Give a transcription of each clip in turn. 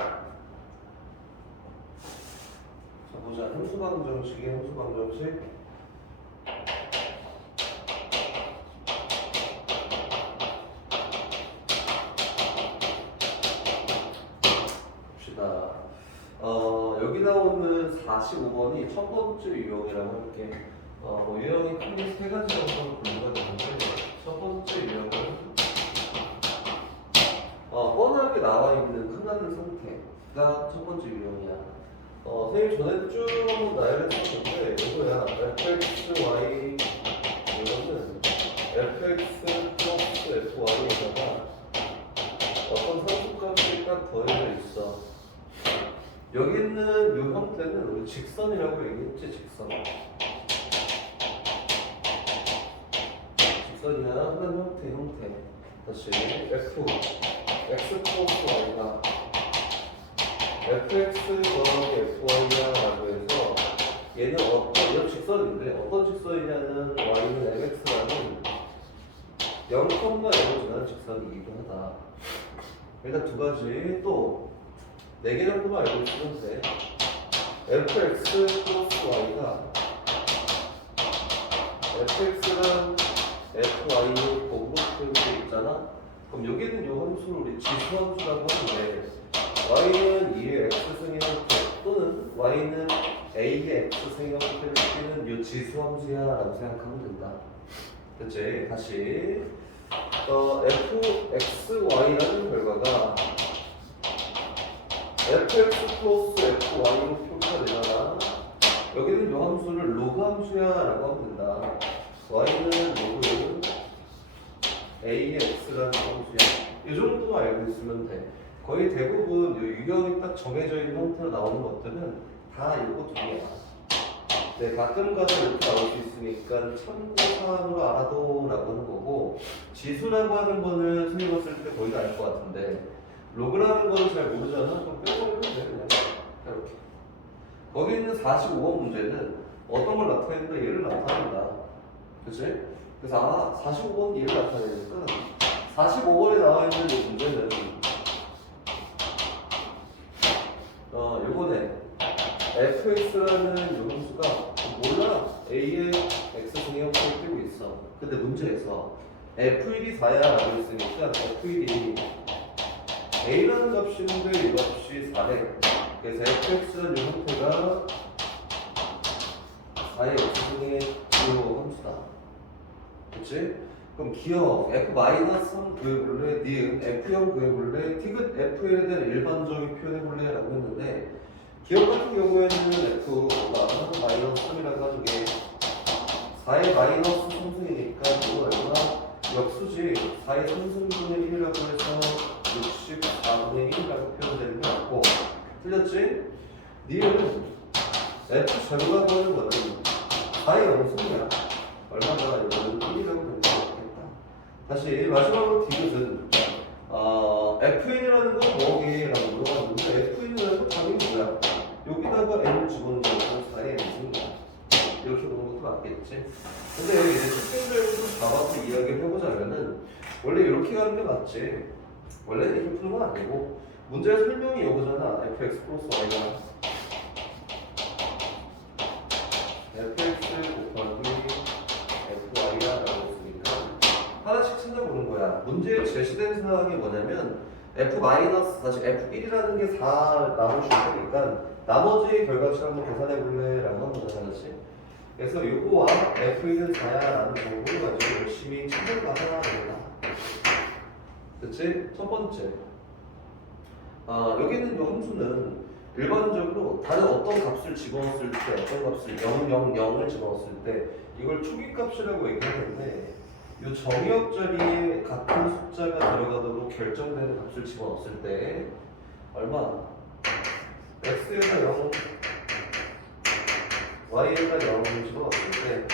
자, 보자. 함수방정식의 함수방정식. 봅시다. 여기 나오는 45번이 첫 번째 유형이라고 할게. 유형이 크게 세 가지 정도로 분류가 되는데, 첫 번째 유형은 뻔하게 나와 있는 끝나는 상태가 첫 번째 유형이야. 선생님 전에 쭉 한번 나열했었는데 이거야. fxy 이거는 fx 플러스 fy에다가 어떤 상수값이 딱 더해져 있어. 여기 있는 이 형태는 우리 직선이라고 얘기했지. 직선이나 흔한 형태. 다시 x 플러스 y가 fx 더하기 fy야 라고 해서 얘는 이런 직선인데 어떤 직선이냐는 y는 mx라는 0,0로 지나는 직선이기도 하다. 일단 두 가지 또 4개 정도만 알고 있으면 돼. fx 플러스 y가 fx랑 fy를 곱으로 표현되어 있잖아. 그럼 여기는 이 함수를 우리 지수함수라고 하는데 y는 2의 x승의 형태 또는 y는 a의 x승의 형태를 띠는 이 지수함수야 라고 생각하면 된다. 그치? 다시 fxy라는 결과가 fx 플러스 fy로 표기가 되잖아. 여기는 이 함수를 로그 함수야 라고 하면 된다. y는 로그 a의 x라는 함수야. 이 정도만 알고 있으면 돼. 거의 대부분 유형이 딱 정해져 있는 형태로 나오는 것들은 다 이거 두 개야. 네, 가끔 가다 이렇게 나올 수 있으니까 참고사항으로 알아도 라고 하는 거고, 지수라고 하는 거는 선생님 쓸 때 거의 다 알 것 같은데 로그라는 거는 잘 모르잖아. 그럼 빼버리면 돼 그냥. 이렇게. 거기 있는 45번 문제는 어떤 걸 나타낸다? 얘를 나타낸다. 그치? 그래서 45번 얘를 나타내니까 45번에 나와 있는 이 문제는 요번에 fx라는 요 함수가 몰라. a의 x승의 형태를 띄고 있어. 근데 문제에서 f1이 4야 라고 했으니까 f1이 a라는 값인데 이 값이 4래. 그래서 fx라는 요 형태가 4의 x승의 요 함수다. 그치? 그럼 기억 f-3 구해볼래? 니은 f0 구해볼래? 티귿 f에 대한 일반적인 표현해볼래? 라고 했는데 기억 같은 경우에는 f가 -3이라고 하는 게 4의 마이너스 3승이니까 이거 얼마? 역수지. 4의 3승분의 1이라고 해서 64분의 1이라고 표현되는 게 맞고, 틀렸지? 니은 f 제곱라고 하는 거는 4의 0승이야. 얼마나 이거는 1이라고 되는 게 맞겠다. 다시 마지막으로 디귿은 fn이라는 건 뭐게라고 물어봤는데 fn이라는 건 당연히 뭐야? 여기다가 n 집어넣는 거고 4의 n승이야. 이렇게 보는 것도 맞겠지? 근데 이제 특징적으로 잡아서 이야기를 해보자면은 원래 이렇게 가는 게 맞지? 원래는 이렇게 푸는 건 아니고 문제의 설명이 이거잖아. fx 플러스 y가 fx 곱하기 fy야 라고 했으니까 하나씩 찾아보는 거야. 문제에 제시된 사항이 뭐냐면 다시 f1이라는 게 4 나올 수 있으니까 나머지 결과치를 한번 계산해 볼래? 라고 하는 거잖아. 그렇지? 그래서 요거와 f1은 4야 라는 정보를 가지고 열심히 찾아가야 된다. 그치? 첫 번째 여기 있는 요 함수는 일반적으로 다른 어떤 값을 집어넣었을 때 어떤 값을 000을 집어넣었을 때 이걸 초기값이라고 얘기하는데 이 정의역 자리에 같은 숫자가 들어가도록 결정되는 값을 집어넣었을 때 얼마? x에다 0, y에다 0을 집어넣었을 때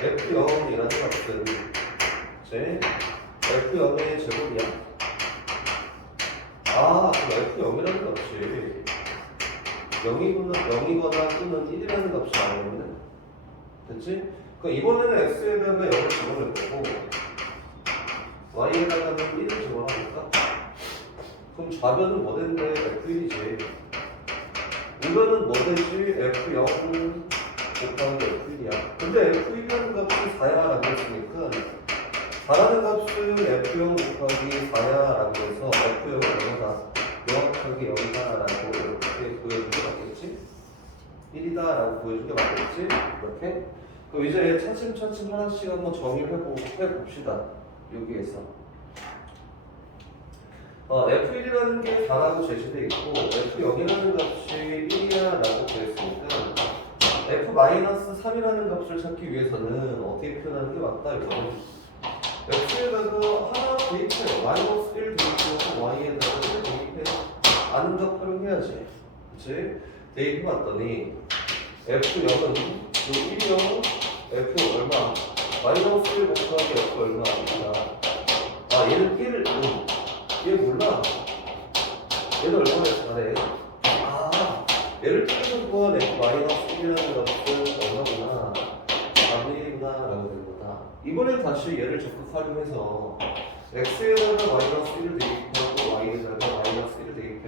f0이라는 값은 이제 f0의 제곱이야. 그럼 f0이라는 값이 0이거나 또는 1이라는 값이 나오는데, 됐지? 그럼 이번에는 x에다가 0을 집어넣을 거고 y에다가는 1을 집어넣을까? 그럼 그럼 좌변은 뭐 되는데? F1이지. 우변은 뭐 되지? F0 곱하기 F1이야. 근데 F1이라는 값이 4야라고 했으니까 4라는 값은 F0 곱하기 4야라고 해서 F0은 얼마다? 명확하게 0이다라고 이렇게 보여준 게 맞겠지? 1이다라고 보여준 게 맞겠지? 이렇게? 그럼 이제 차츰차츰 하나씩 한번 정의를 해봅시다. 여기에서. F1이라는 게 4라고 제시되어 있고 F0이라는 값이 1이야라고 되어있으니까 F-3이라는 값을 찾기 위해서는 어떻게 표현하는 게 맞다 이거는 X에다가 하나 대입해 마이너스 1 대입해서 Y에다가 1 대입해 아는 값 활용해야지 그치? 대입해봤더니 F0은 요 1이 F 얼마? 마이너스 1 곱하기 F 얼마? 얘는 1을 얘 몰라. 얘는 얼마나 잘해. 얘를 통해서 구한 F 마이너스 1이라는 값은 얼마구나. 4분의 1이구나 라고 되는 거다. 이번엔 다시 얘를 적극 활용해서 X에다가 마이너스 1을 대입하고 Y에다가 마이너스 1을 대입해.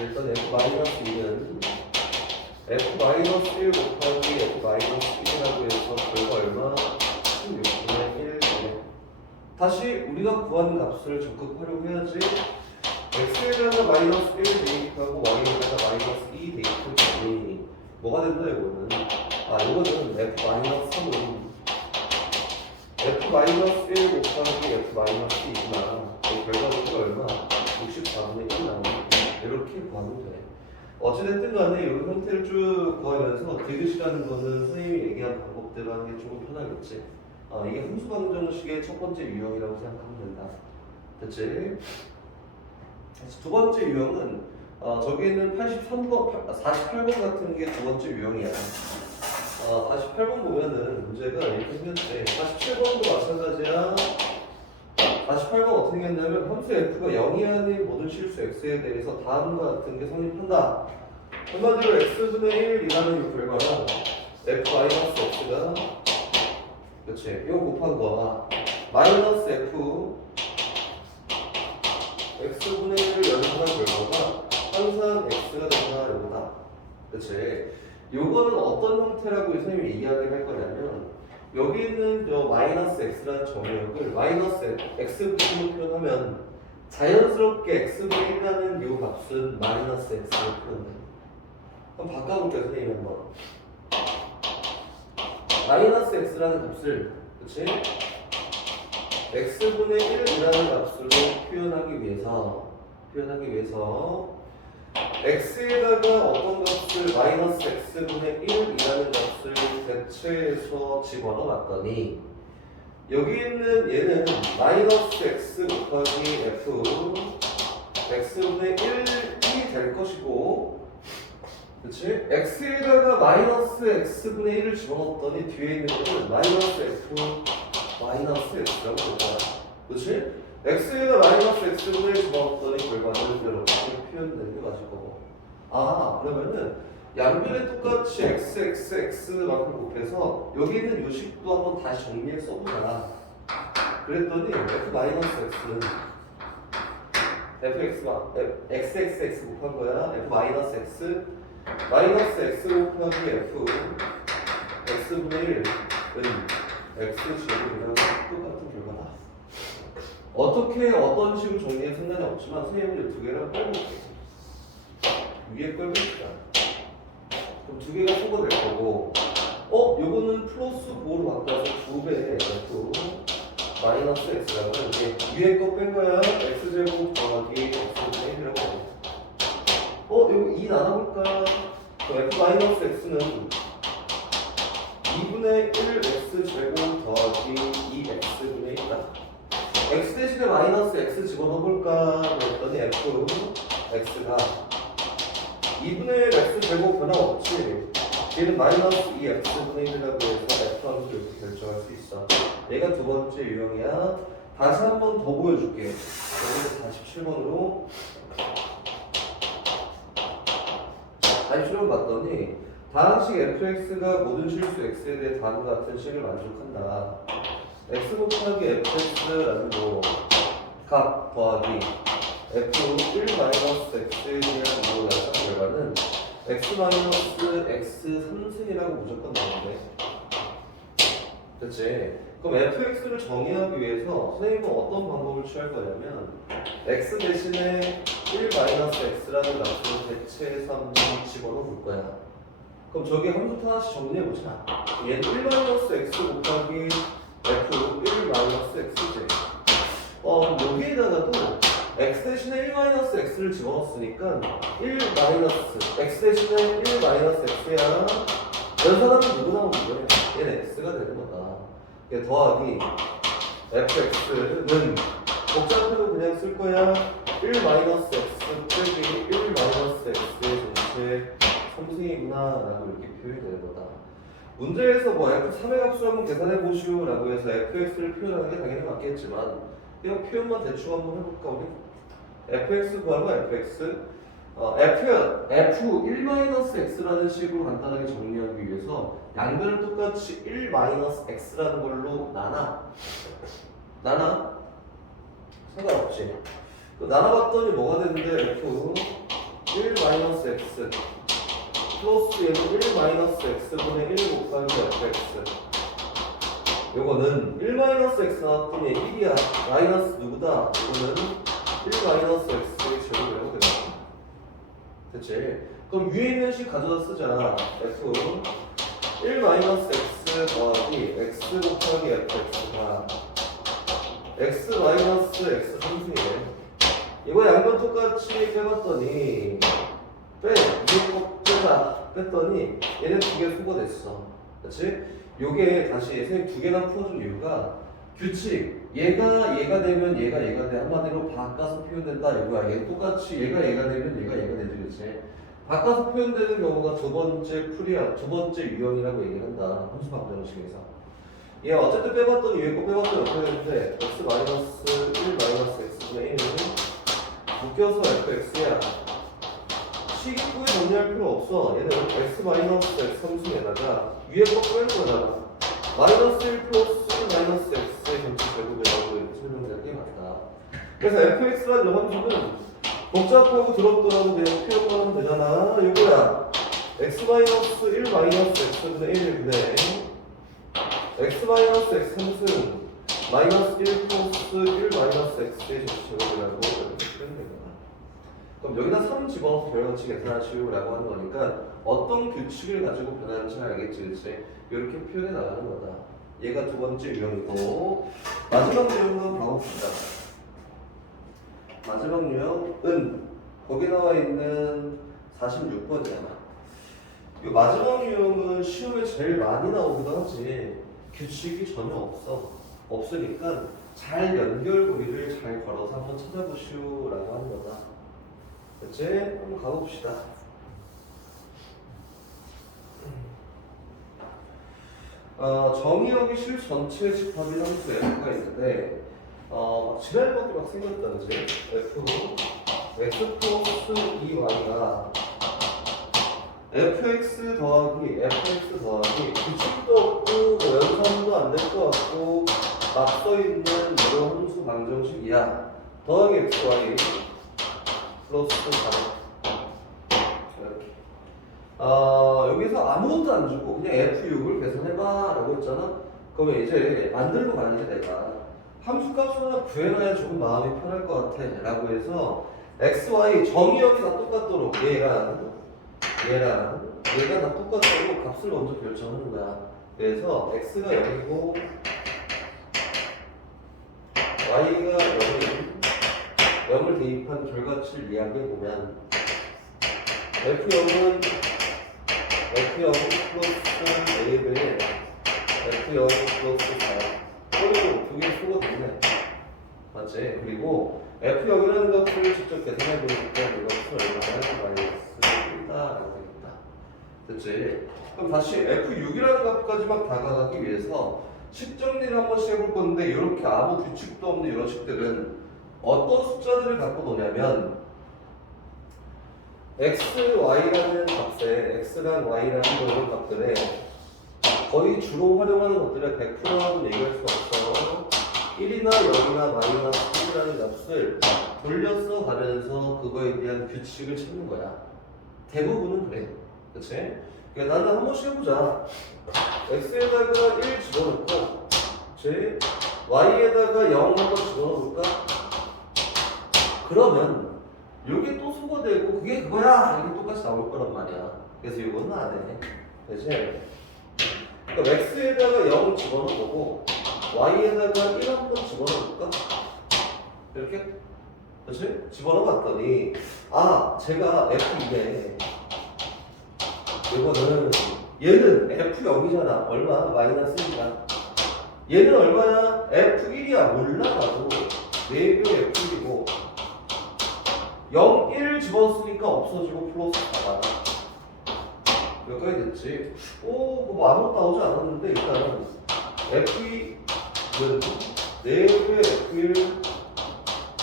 일단 F 마이너스 2는 F 마이너스 1 곱하기 F 마이너스 1이라고 해서 결과 얼마? 16분의 1. 다시 우리가 구한 값을 적극 활용해야지. X에다가 마이너스 1 대입하고 Y에다가 마이너스 2 대입했더니 뭐가 된다 이거는? 이거는 F 마이너스 3은 F 마이너스 1 곱하기 F 마이너스 2구나. 결과적으로 얼마? 64분의 1 나오는 이렇게 구하면 돼. 어찌됐든 간에 이런 형태를 쭉 구하면서 디귿이라는 거는 선생님이 얘기한 방법대로 하는 게 조금 편하겠지. 이게 함수방정식의 첫 번째 유형이라고 생각하면 된다. 됐지? 두 번째 유형은 저기 있는 48번 같은 게 두 번째 유형이야. 48번 보면은 문제가 이렇게 생겼대. 47번도 마찬가지야. 48번 어떻게 생겼냐면 함수 f가 0이 아닌 모든 실수 x에 대해서 다음과 같은 게 성립한다. 한마디로 x분의 1이라는 이 결과랑 f-x가 그렇지. 이거 곱한 거가 마이너스 f x분의 1을 연산한 결과가 항상 x가 된다 이거다. 그렇지. 요거는 어떤 형태라고 선생님이 이야기를 할 거냐면 여기 있는 저 마이너스 x라는 정의역을 마이너스 x 부분으로 표현하면 자연스럽게 x분의 1이라는 요 값은 마이너스 x로 표현돼. 한번 바꿔볼게요 선생님 한번. 마이너스 x라는 값을 그치? x분의 1이라는 값으로 표현하기 위해서 x에다가 어떤 값을 마이너스 x분의 1이라는 값을 대체해서 집어넣어 놨더니 여기 있는 얘는 마이너스 x 곱하기 f x분의 1이 될 것이고 그치? x에다가 마이너스 x분의 1을 집어넣었더니 뒤에 있는 거는 마이너스 f 마이너스 x라고 볼 거야. 그치? x에다 마이너스 x분의 1을 집어넣었더니 결과는 이렇게 표현되는 게 맞을 거고. 그러면은 양변에 똑같이 x만큼 곱해서 여기 있는 요식도 한번 다시 정리해 써보자. 그랬더니 f 마이너스 x는 xx 곱한 거야. f 마이너스 x 마이너스 x 곱하기 f x분의 1은 x 제곱이랑 똑같은 결과다. 어떤 식으로 정리해 상관이 없지만 선생님들 두 개랑 빼볼게요. 위에 끌봅시다. 그럼 두 개가 소거될 거고 요거는 플러스 9로 바꿔서 2배의 f 마이너스 x라고 하는데 위에 거 뺀 거야. x제곱 더하기 x분의 1이라고 하고 이거 2 나눠볼까? f 마이너스 x는 2분의 1 x제곱 더하기 2x분의 1이다. x 대신에 마이너스 x 집어넣어볼까? 그랬더니 x가 2분의 1 x제곱 변화없지. 얘는 마이너스 2x분의 1이라고 해서 f 함수 이렇게 결정할 수 있어. 얘가 두 번째 유형이야. 다시 한 번 더 보여줄게. 여기서 47번으로 47번 봤더니 다항식 fx가 모든 실수 x에 대해 다음과 같은 식을 만족한다. x 곱하기 fx라는 거 값 더하기 f1 마이너스 x에 대한 이로 나타난 결과는 x 마이너스 x 3승이라고 무조건 나오는데, 그치? 그럼 fx를 정의하기 위해서 선생님은 어떤 방법을 취할 거냐면 x 대신에 1 마이너스 x라는 값으로 대체해서 한번 집어넣을 거야. 그럼 저기 함수 하나씩 정리해보자. 얘는 1 마이너스 x 곱하기 f 1 마이너스 x지. 여기에다가도 x 대신에 1 마이너스 x를 집어넣었으니까 1 마이너스 x 대신에 1 마이너스 x야. 연산하면 누구 나오는 거야? 얘는 x가 되는 거다. 더하기 fx는 복잡해도 그냥 쓸 거야. 1 마이너스 x 빼기 1 마이너스 x의 전체 3승이구나 라고 이렇게 표현이 되는 거다. 문제에서 뭐 f3의 값을 한번 계산해 보시오 라고 해서 fx를 표현하는 게 당연히 맞겠지만 그냥 표현만 대충 한번 해볼까 우리? fx 구하고 fx f1-x라는 식으로 간단하게 정리하기 위해서 양변을 똑같이 1-x라는 걸로 나눠? 상관없지. 나눠봤더니 뭐가 되는데 f 1-x 플러스 얘는 1-x분의 1 곱하기 fx. 요거는 1-x 나왔더니 1이야. 마이너스 누구다? 이거는 1-x의 제곱이라고 되나? 됐지? 그럼 위에 있는 식 가져다 쓰자. f 1-x 더하기 x 곱하기 fx가 x-x 3승이네. 이거 양변 똑같이 빼봤더니 뺐더니 얘는 두 개 소거됐어. 그렇지? 요게 다시 선생님 두 개나 풀어준 이유가 규칙 얘가 되면 얘가 돼. 한마디로 바꿔서 표현된다 이거야. 얘 똑같이 얘가 되면 얘가 되지. 그렇지? 바꿔서 표현되는 경우가 두 번째 풀이야. 두 번째 유형이라고 얘기한다. 함수 방정식에서. 얘 어쨌든 빼봤더니 위에 거 빼봤더니 어떻게 되는데 x-1 x분의 1은 묶여서 fx야. 식구에 정리할 필요 없어. 얘는 x-x 3승에다가 위에 거 빼는 거잖아. 마이너스 1 플러스 x의 전체 제곱이라고 이렇게 설명될 게 맞다. 그래서 fx라는 함수는 복잡하고 더럽더라도 그냥 표현만 하면 되잖아. 요거야. x-1 x분의 1분의 x-x 3승 마이너스 1 플러스 1 x의 전체 제곱이라고 이렇게 표현된 거야. 그럼 여기다 3 집어넣어서 결과치 계산하시오라고 하는 거니까 어떤 규칙을 가지고 변하는지 알겠지, 그치? 이렇게 표현해 나가는 거다. 얘가 두 번째 유형이고 마지막 유형은 한번 봐봅시다. 마지막 유형은 거기 나와 있는 46번이야. 이 마지막 유형은 시험에 제일 많이 나오기도 하지 규칙이 전혀 없으니까 잘 연결고리를 잘 걸어서 한번 찾아보시오라고 하는 거다. 그치? 한번 가봅시다. 정의역이 실 전체 집합인 함수 f가 있는데 지랄밖에 막 생겼다는지 f x 플러스 2y가 fx 더하기 규칙도 없고 뭐 연산도 안 될 것 같고 막 써있는 이런 함수 방정식이야. 더하기 xy 플러스 4 이렇게. 여기서 아무것도 안 주고 그냥 f6을 계산해봐 라고 했잖아. 그러면 이제 만들고 가는데 내가 함수값 하나 구해놔야 조금 마음이 편할 것 같아 라고 해서 xy 정의역이 다 똑같도록 얘가 다 똑같도록 값을 먼저 결정하는 거야. 그래서 x가 0이고 y가 0을 대입한 결과치를 이야기해보면 f0은 플러스 4배에 f0 플러스 4 두 개 소거됐네. 맞지? 그리고 f0이라는 값을 직접 계산해보니까 이것을 얼마나 마이너스 1이다라고 되겠다. 됐지? 그럼 다시 f6이라는 값까지 막 다가가기 위해서 식 정리를 한 번씩 해볼 건데 이렇게 아무 규칙도 없는 이런 식들은 어떤 숫자들을 갖고 노냐면 xy라는 값에 x랑 y라는 그런 값들에 거의 주로 활용하는 것들에 100%라고 얘기할 수 없어. 1이나 0이나 마이너스 x라는 값을 돌려서 가면서 그거에 대한 규칙을 찾는 거야. 대부분은 그래. 그치? 그러니까 나는 한 번씩 해보자. x에다가 1 집어넣고 그치? y에다가 0 한번 집어넣어볼까? 그러면 이게 또 소거되고 그게 그거야! 이게 똑같이 나올 거란 말이야. 그래서 이거는 안 해. 그치? 그러니까 x에다가 0 집어넣어보고 y에다가 1 한번 집어넣어볼까? 이렇게? 그치? 집어넣어봤더니 아 제가 f2네. 이거는 얘는 f0이잖아. 얼마? 마이너스 1이야. 얘는 얼마야? f1이야. 몰라 나도. 4배 f1이고 0, 1 집어넣었으니까 없어지고 플러스 4가 여기까지 됐지. 오, 뭐 아무것도 나오지 않았는데 일단은 F2는 4배 F1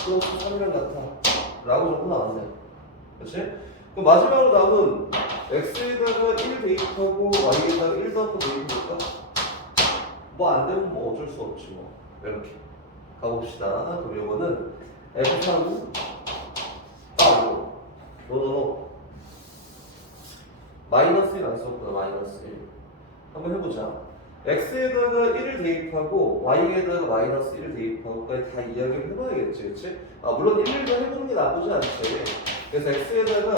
플러스 3이랑 같아 라고 정도 나왔네. 그치? 그럼 마지막으로 남은 X에다가 1 대입하고 Y에다가 1도 한번 대입해볼까? 뭐 안되면 뭐 어쩔 수 없지 뭐. 이렇게 가봅시다. 그럼 이거는 F3 노노노 마이너스 1 안 썼구나. 마이너스 1 한번 해보자. x에다가 1을 대입하고 y에다가 마이너스 1을 대입하고까지 다 이야기를 해봐야겠지. 그치? 아 물론 1을 더 해보는 게 나쁘지 않지. 그래서 x에다가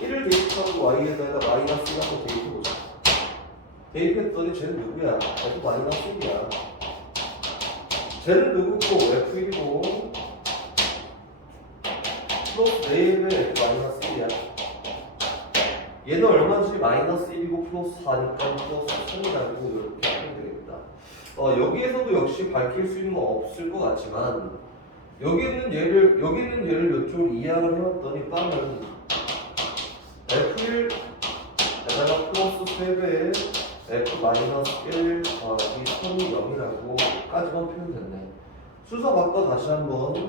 1을 대입하고 y에다가 마이너스 1 한번 대입해보자. 대입했더니 쟤는 누구야? f 마이너스 1이야. 쟤는 누구고 f1이고 플러스 4배 f 마이너스 1이야. 얘는 얼마인지 마이너스 1이고 플러스 4니까 플러스 3이라고 이렇게 하면 되겠다. 여기에서도 역시 밝힐 수 있는 건 없을 것 같지만 여기 있는 얘를 이쪽으로 이항을 해왔더니 빵은 f1에다가 플러스 3배에 f 마이너스 1 더하기 3이 0이라고 까지만 표현됐네. 순서 바꿔 다시 한번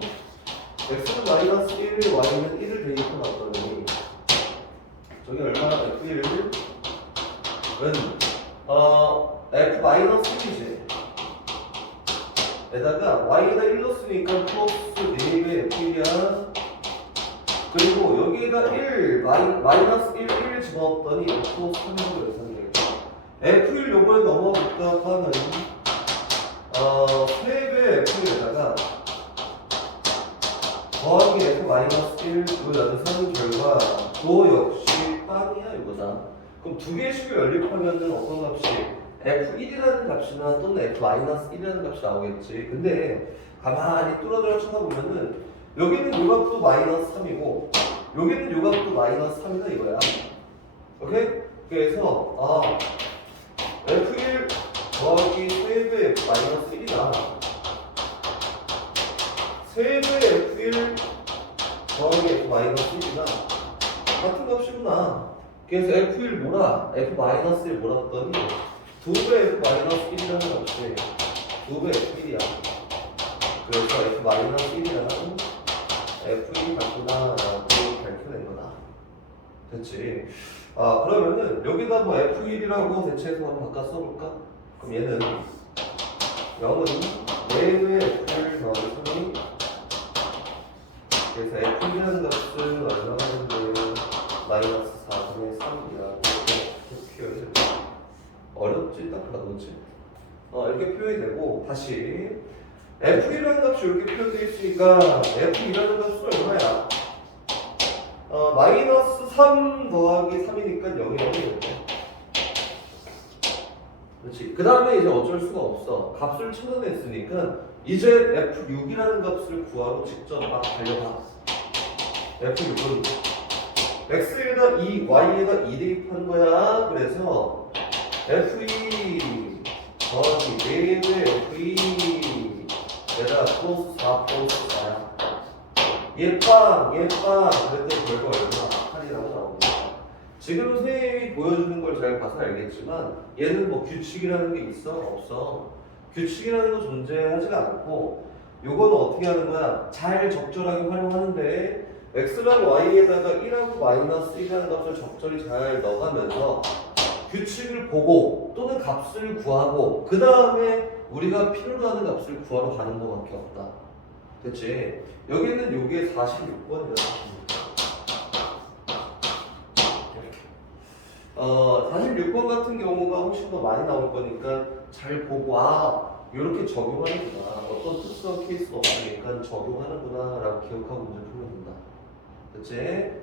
x는 마이너스 1, y는 1을 대입해놨더니 저기 얼마나 f1은 f 마이너스 1이지. 에다가 y에다 1 넣었으니까 플러스 4배 f1이야. 그리고 여기에다 1 마이너스 1 집어넣었더니 플러스 3으로 계산이 되겠다. f1 요번에 넘어볼까 하면 3배 f1에다가 더하기 f 마이너스 1 그리고 나는 3 결과 도 역시 빵이야 이거다. 그럼 두 개의 식을 연립하면은 어떤 값이 f1이라는 값이나 또는 f 마이너스 1이라는 값이 나오겠지. 근데 가만히 뚫어져 쳐다보면은 여기는 요 값도 마이너스 3이고 여기는 요 값도 마이너스 3이다 이거야. 오케이? 그래서 f1 더하기 3배 f 마이너스 1이다. 3배 f1 더하기 f 마이너스 1이나 같은 값이구나. 그래서 f1 뭐라? f 마이너스 1 뭐라 했더니 2배 f 마이너스 1이라는 값이 2배 f1이야. 그래서 f 마이너스 1이라는 f1이 같구나 라고 밝혀낸 거다. 됐지? 그러면은 여기다 뭐 f1이라고 대체해서 한번 바꿔 써볼까? 그럼 얘는 0은 4배 f1 더하기 3이 그래서 f1이라는 값은 얼마인데 마이너스 4분의 3이라고 표현이 됩니다. 어렵지? 딱 봐도지? 이렇게 표현이 되고 다시 f1이라는 값이 이렇게 표현되어 있으니까 f2라는 값은 얼마야? 마이너스 3 더하기 3이니까 0이 0이겠네. 그렇지. 그 다음에 이제 어쩔 수가 없어. 값을 찾아냈으니까 이제 f6이라는 값을 구하고 직접 막 달려봐. f6은 x에다 2, y에다 2 대입한 거야. 그래서 f2 더하기 4배 f2 에다 플러스 4 플러스 4야. 얘빵 그랬더니 결과 얼마? 8이라고 나옵니다. 지금 선생님이 보여주는 걸 잘 봐서 알겠지만 얘는 뭐 규칙이라는 게 있어? 없어. 규칙이라는 거 존재하지가 않고 요거는 어떻게 하는 거야? 잘 적절하게 활용하는데 x랑 y에다가 1하고 마이너스 1이라는 값을 적절히 잘 넣어가면서 규칙을 보고 또는 값을 구하고 그 다음에 우리가 필요로 하는 값을 구하러 가는 것밖에 없다. 됐지? 여기는 요게 46번이야. 46번 같은 경우가 훨씬 더 많이 나올 거니까 잘 보고, 이렇게 적용하는구나. 어떤 특수한 케이스가 없으니까 적용하는구나 라고 기억하고 문제 풀면 된다. 됐지?